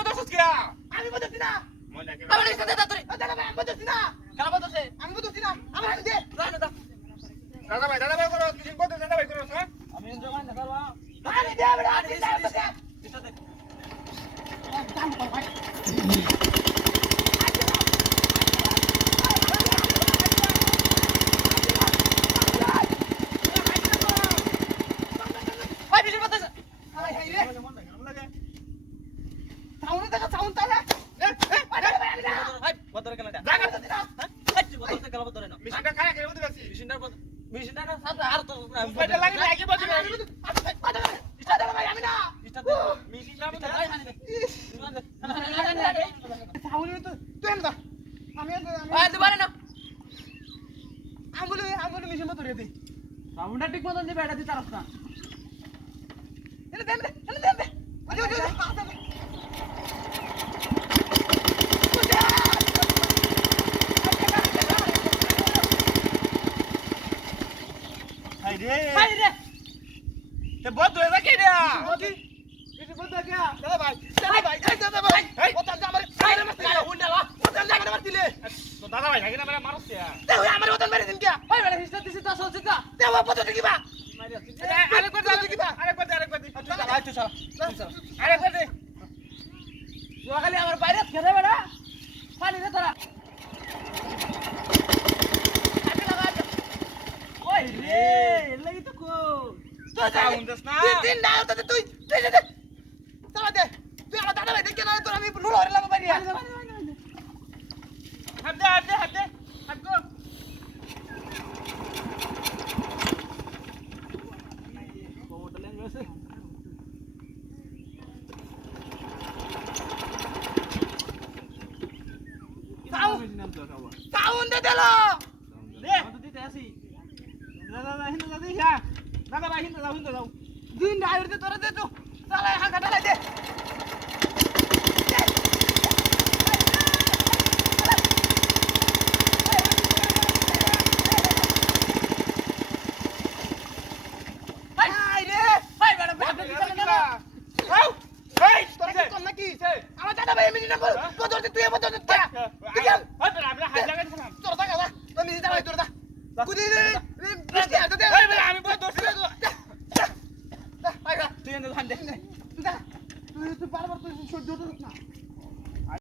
বদছস কিয়া আমি বলছি না মনে করে আমার সাথে তাড়াতাড়ি দাদা ভাই আমি বলছি না কারা বলছে আমি বলছি না আমার হাতে দে দাদা ভাই করো কিছু বদ দাদা ভাই করো হ্যাঁ আমি জমা না করবা আমি দে বড় আমি দে এটা দে কাম কর ভাই ভাই বিশের কথা হাই হাই রে লাগে সাউন্ড দেখা সাউন্ড তারা দাদা ভাই আমি না ভাই বদরে কেন এটা জায়গা বলছি না হাই বদরে কেন বদরে না মেশিনটা খারাপ করে বলতে পারছি মেশিনটার সাথে আর তো উপায়টা লাগে না আগে বলতে পারছি দাদা ভাই আমি না এটা দে মেশিনটা এটা ভাই মানে দে সাউন্ড তো তুই না আমি ভাই দিবারে না আঙ্গুলে মিশন মতো রে দে সাউন্ডটা ঠিক মতন দিবে এটা দিতে পারছ না এনে দেন দে এনে দেন দে ওই হাই রে ভাই রে তে বদ হয়ে যাকে রে ওকে কিছু বলতে গিয়া দাদা ভাই এই ওটা আমার সাইরে মারতে গেল হুন্ডা লা ওটা জায়গা মারতিলে তো দাদা ভাই নাকি না মেরা মারছে তে ওই আমার ওটা মেরে দিন কিয়া ভাই বেটা হিস্টা দিছি তা চলছে তা তে ও পতো দেখিবা মারি আছে আরেকবার দে আরেকবার দে তুই চালা তুই চালা তুই চালা আরেকবার দে খালি আমার বাইরে খেলে বেড়া পানি দে তোরা ওই রে লাগি তো কো তুই সাউন্ড দেস না তিন না ওটা তুই তুই দে চালা দে তুই আমার দাদা ভাই দেখে না তোর আমি নুল হরে লাগা পারি হাত দে হাত গো সাউন্ড দে দিল দে দাদা ভাই হিন্দা যাও দিন না আইতে তোরা দে তো চালা হাঁকা ডালাই দে ভাই বেড়া ভাবতে দিতে না এই তোর কম নাকি আমার দাদা ভাই এমনি না বল কত তুই এমন তো তুই আমরা হাত লাগাই দিলাম তোর দাদা দাদা তুমি দিতে ভাই তোর দা কুদি দে বৃষ্টি আতে দে আমি বল দোষ ভাই তুই এনে ধান দে তুই বারবার তুই সহ্য করছিস না